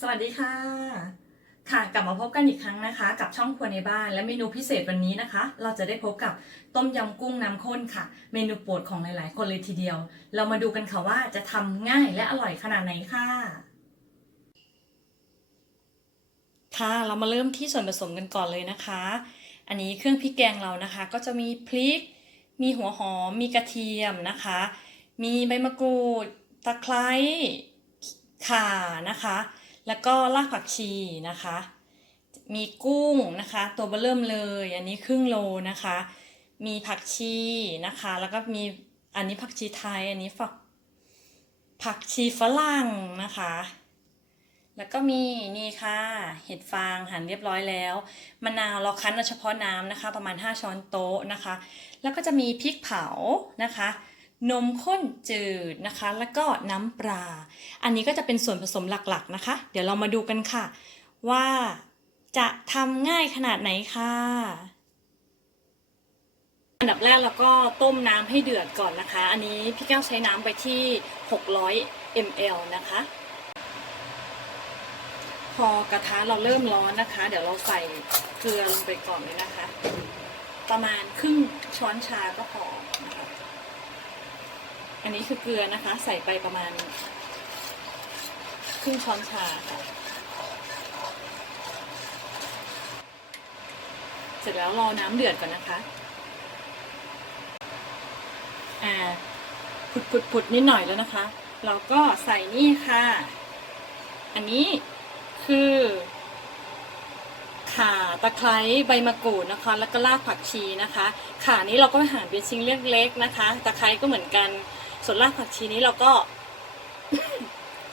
สวัสดีค่ะ ค่ะกลับมาพบกันอีกครั้งนะคะ กับช่องครัวในบ้านและเมนูพิเศษวันนี้นะคะ เราจะได้พบกับต้มยำกุ้งน้ำข้นค่ะ เมนูโปรดของหลาย ๆ คนเลยทีเดียว เรามาดูกันค่ะว่าจะทำง่ายและอร่อยขนาดไหนค่ะ ค่ะเรามาเริ่มที่ส่วนผสมกันก่อนเลยนะคะ อันนี้เครื่องพริกแกงเรานะคะ ก็จะมีพริก มีหัวหอม มีกระเทียมนะคะ มีใบมะกรูดตะไคร้ข่านะคะ แล้วก็รากผักชีนะคะ มีกุ้งนะคะ ตัวเบอเริ่มเลย อันนี้ครึ่งโลนะคะ มีผักชีนะคะ แล้วก็มีอันนี้ผักชีไทย อันนี้ฝักผักชีฝรั่งนะคะ แล้วก็มีนี่ค่ะ เห็ดฟางหั่นเรียบร้อยแล้วมะนาวเราคั้นเฉพาะน้ำนะคะ ประมาณ 5 ช้อนโต๊ะนะคะ แล้วก็จะมีพริกเผานะคะ นมข้นจืดนะคะ แล้วก็น้ำปลา อันนี้ก็จะเป็นส่วนผสมหลักๆนะคะ เดี๋ยวเรามาดูกันค่ะ ว่าจะทำง่ายขนาดไหนค่ะ อันดับแรกเราก็ต้มน้ำให้เดือดก่อนนะคะ อันนี้พี่แก้วใช้น้ำไปที่ 600 ml นะคะ พอกระทะเราเริ่มร้อนนะคะ เดี๋ยวเราใส่เกลือลงไปก่อนเลยนะคะ ประมาณครึ่งช้อนชาก็พอนะคะ อันนี้คือเกลือนะคะ ใส่ไปประมาณครึ่งช้อนชาค่ะ เสร็จแล้วรอน้ำเดือดก่อนนะคะ อ่าปุดปุดปุดนิดหน่อยแล้วนะคะ เราก็ใส่นี่ค่ะ อันนี้คือข่าตะไคร้ใบมะกรูดนะคะ แล้วก็รากผักชีนะคะ ข่านี้เราก็หั่นเป็นชิ้นเล็กๆนะคะ ตะไคร้ก็เหมือนกัน ส่วนรากผักชีนี้เราก็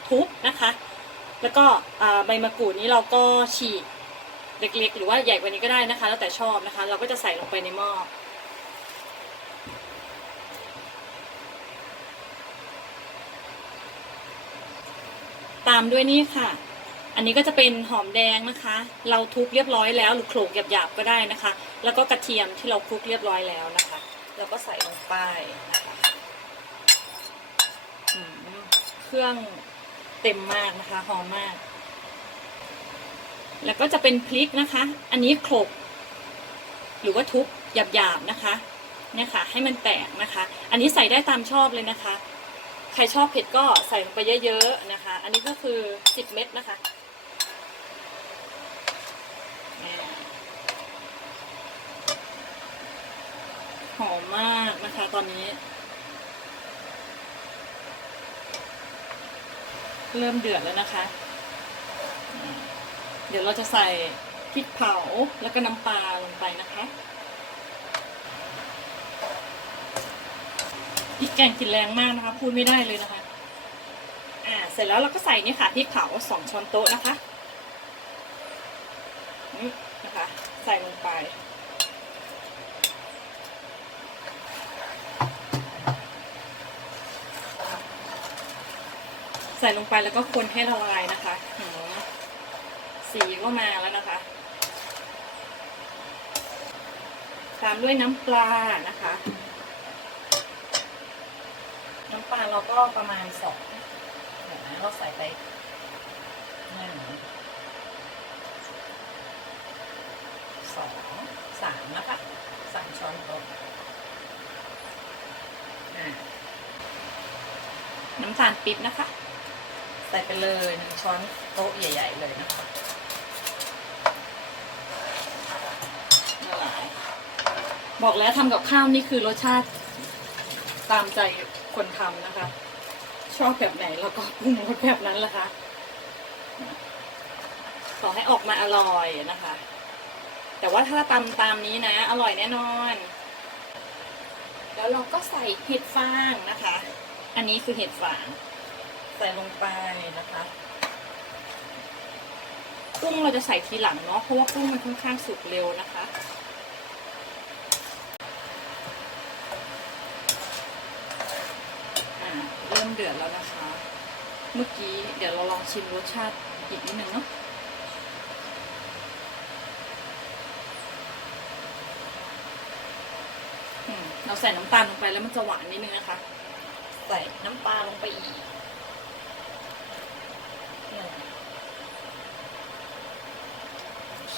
ทุบนะคะ แล้วก็ใบมะกรูดนี้เราก็ฉีกเล็กๆ หรือว่าใหญ่กว่านี้ก็ได้นะคะ แล้วแต่ชอบนะคะ เราก็จะใส่ลงไปในหม้อตามด้วยนี่ค่ะ อันนี้ก็จะเป็นหอมแดงนะคะ เราทุบเรียบร้อยแล้วหรือโขลกหยาบๆก็ได้นะคะ แล้วก็กระเทียมที่เราคลุกเรียบร้อยแล้วนะคะ เราก็ใส่ลงไปนะคะอืมเค รื่องเต็มมากนะคะหอมมาก แล้วก็จะเป็นพริกนะคะ อันนี้โขลกหรือว่าทุบหยาบๆนะคะเนี่ยค่ะให้มันแตกนะคะ อันนี้ใส่ได้ตามชอบเลยนะคะ ใครชอบเผ็ดก็ใส่ลงไปเยอะๆนะคะ อันนี้ก็คือสิบเม็ดนะคะหอมมากนะคะตอนนี้ เริ่มเดือดแล้วนะคะ เดี๋ยวเราจะใส่พริกเผาแล้วก็น้ำปลาลงไปนะคะพริกแกงกลินแรงมากนะคะ พูดไม่ได้เลยนะคะ อ่า เสร็จแล้วเราก็ใส่นี่ค่ะพริกเผาสองช้อนโต๊ะนะคะนี่นะคะ ใส่ลงไป ส่ลงไปแล้วก็คนให้ละลายนะคะสีก็มาแล้วนะคะ ตามด้วยน้ำปลานะคะ น้ำปลาเราก็ประมาณสองเดี๋ยวนะเราใส่ไปหนึ่งสองสามนะคะสามช้อนโต๊ะน้ำตาลปิ๊บนะคะ ส่ไปเลยหนึ่งช้อนโต๊ะใหญ่ ๆ เลยนะคะละลายบอกแล้วทำกับข้าวนี่คือรสชาติตามใจคนทำนะคะ ชอบแบบไหนเราก็ปรุงรสแบบนั้นแหละค่ะขอให้ออกมาอร่อยนะคะ แต่ว่าถ้าตำตามนี้นะ อร่อยแน่นอน แล้วเราก็ใส่เห็ดฟางนะคะ อันนี้คือเห็ดฟาง ใส่ลงไปนะคะกุ้งเราจะใส่ทีหลังเนาะเพราะว่ากุ้งมันค่อนข้างสุกเร็วนะคะอ่าเริ่มเดือดแล้วนะคะ เมื่อกี้เดี๋ยวเราลองชิมรสชาติอีกนิดนึงเนาะเราใส่น้ำตาลลงไปแล้วมันจะหวานนิดนึงนะคะ ใส่น้ำปลาลงไปอีก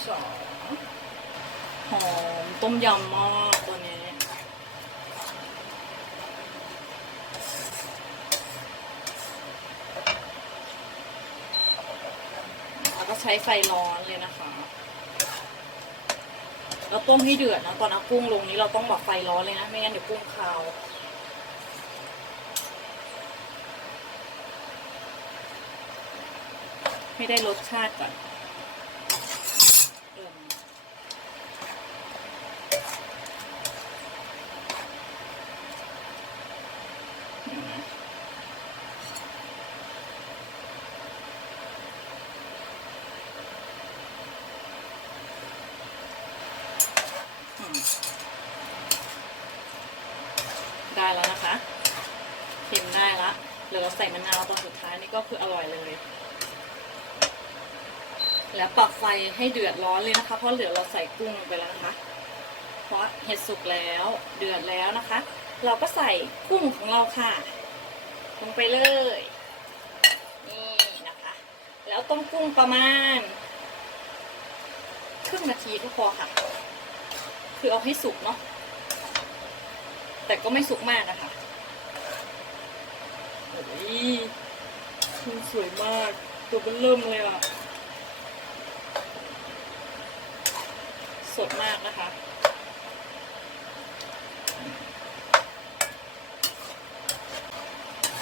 สองหอมต้มยำมากตัวนี้แล้วก็ใช้ไฟร้อนเลยนะคะแล้วต้มให้เดือดนะตอนเอากุ้งลงนี้เราต้องแบบไฟร้อนเลยนะ ไม่งั้นเดี๋ยวกุ้งคาว ให้ได้รสชาติก่อนได้แล้วนะคะเค็มได้ละเหลือเราใส่มะนาวตอนสุดท้ายนี่ก็คืออร่อยเลย แล้วปรับไฟให้เดือดร้อนเลยนะคะ เพราะเหลือเราใส่กุ้งลงไปแล้วนะคะ เพราะเห็ดสุกแล้วเดือดแล้วนะคะ เราก็ใส่กุ้งของเราค่ะ ลงไปเลยนี่นะคะ แล้วต้มกุ้งประมาณครึ่งนาทีก็พอค่ะ คือเอาให้สุกเนาะแต่ก็ไม่สุกมากนะคะโอ้ยกุ้งสวยมาก ตัวเบนเริ่มเลยอะ สดมากนะคะ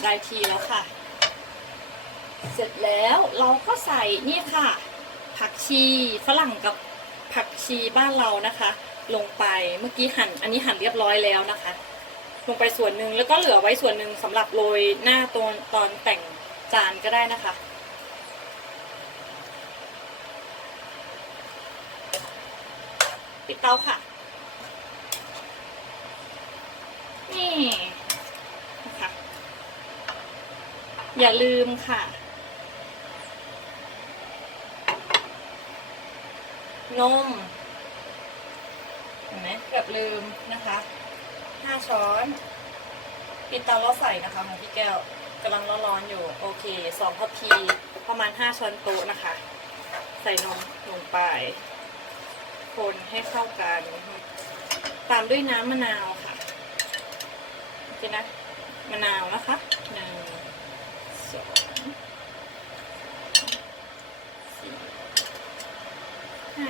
ได้ทีแล้วค่ะ เสร็จแล้วเราก็ใส่นี่ค่ะ ผักชีฝรั่งกับผักชีบ้านเรานะคะ ลงไปเมื่อกี้หั่นอันนี้หั่นเรียบร้อยแล้วนะคะ ลงไปส่วนหนึ่งแล้วก็เหลือไว้ส่วนหนึ่งสำหรับโรยหน้าตอนตอนแต่งจานก็ได้นะคะ ปิดเตาค่ะ นี่นะคะอย่าลืมค่ะ นมเห็นไหมเกือบลืมนะคะห้าช้อน ปิดเตาแล้วใส่นะคะของพี่แก้วกำลังร้อนๆอยู่ โอเคสองทัพพีประมาณห้าช้อนโต๊ะนะคะ ใส่นมลงไป คนให้เข้ากัน ตามด้วยน้ำมะนาวค่ะโอเคนะมะนาวนะคะหนึ่งสองสี่ห้า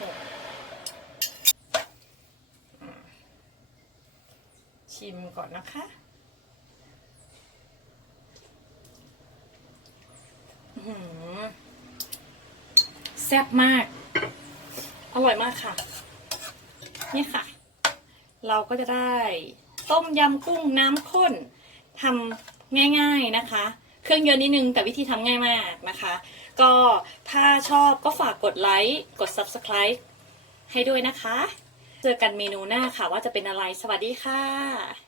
หกชิมก่อนนะคะอื้อหือ แซ่บมาก อร่อยมากค่ะ นี่ค่ะ เราก็จะได้ต้มยำกุ้งน้ำข้นทำง่ายๆนะคะ เครื่องเยอะนิดนึงแต่วิธีทำง่ายมากนะคะ ก็ถ้าชอบก็ฝากกดไลค์กด Subscribe ให้ด้วยนะคะ เจอกันเมนูหน้าค่ะว่าจะเป็นอะไรสวัสดีค่ะ